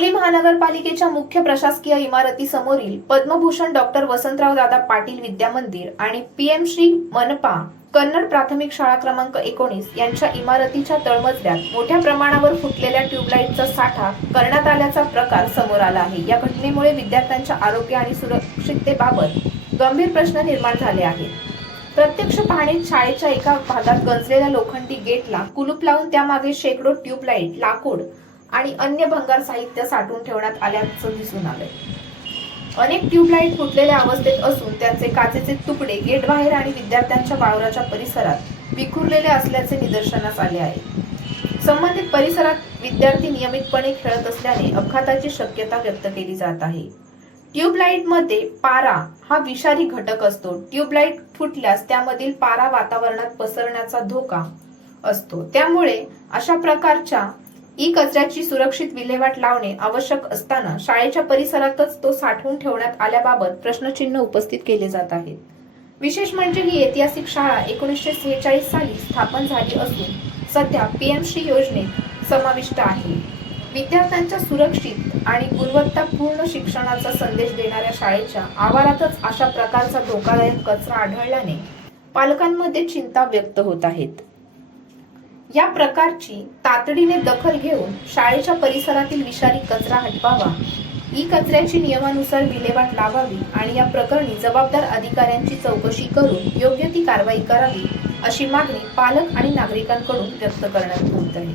सांगली महानगरपालिकेच्या मुख्य प्रशासकीय इमारतीसमोरील पद्मभूषण डॉक्टर वसंतराव दादा पाटील विद्यामंदिर आणि पीएम श्री मनपा कन्नड प्राथमिक शाळा क्रमांक 19 यांच्या इमारतीच्या तळमजल्यात मोठ्या प्रमाणावर फुटलेल्या ट्यूबलाईटचा साठा करण्यात आल्याचा प्रकार समोर आला आहे। या घटनेमुळे विद्यार्थ्यांच्या आरोग्य आणि सुरक्षिततेबाबत गंभीर प्रश्न निर्माण झाले आहेत। प्रत्यक्ष पाहणीत शाळेच्या एका भागात गंजलेल्या लोखंडी गेटला कुलूप लावून त्यामागे शेकडो ट्यूबलाईट, लाकूड आणि अन्य भंगार साहित्य साठवून ठेवण्यात आल्याचं दिसून आलंय। अनेक ट्यूबलाईट फुटलेल्या अवस्थेत असून त्यांचे काचेचे तुकडे गेट बाहेर आणि विद्यार्थ्यांच्या वावराच्या परिसरात विखुरलेले असल्याचे निदर्शनास आले आहे। संबंधित परिसरात विद्यार्थी नियमितपणे खेळत असल्याने अपघाताची शक्यता व्यक्त केली जात आहे। ट्यूबलाईटमध्ये पारा हा विषारी घटक असतो। ट्यूबलाईट फुटल्यास त्यामधील पारा वातावरणात पसरण्याचा धोका असतो। त्यामुळे अशा प्रकारच्या कचऱ्याची सुरक्षित विल्हेवाट लावणे आवश्यक असताना शाळेच्या परिसरातच तो साठवून ठेवण्यात आल्याबाबत प्रश्नचिन्ह उपस्थित केले जात आहेत। विशेष म्हणजे ही ऐतिहासिक शाळा 1946 साली स्थापन झाली असून सध्या पीएम श्री योजनेत समाविष्ट आहे। विद्यार्थ्यांच्या सुरक्षित आणि गुणवत्तापूर्ण शिक्षणाचा संदेश देणाऱ्या शाळेच्या आवारातच अशा प्रकारचा धोकादायक कचरा आढळल्याने पालकांमध्ये चिंता व्यक्त होत आहेत। या प्रकारची तातडीने दखल घेऊन शाळेच्या परिसरातील विषारी कचरा हटवावा, कचऱ्याची नियमानुसार विल्हेवाट लावावी आणि या प्रकरणी जबाबदार अधिकाऱ्यांची चौकशी करून योग्य ती कारवाई करावी, अशी मागणी पालक आणि नागरिकांकडून व्यक्त करण्यात होत आहे।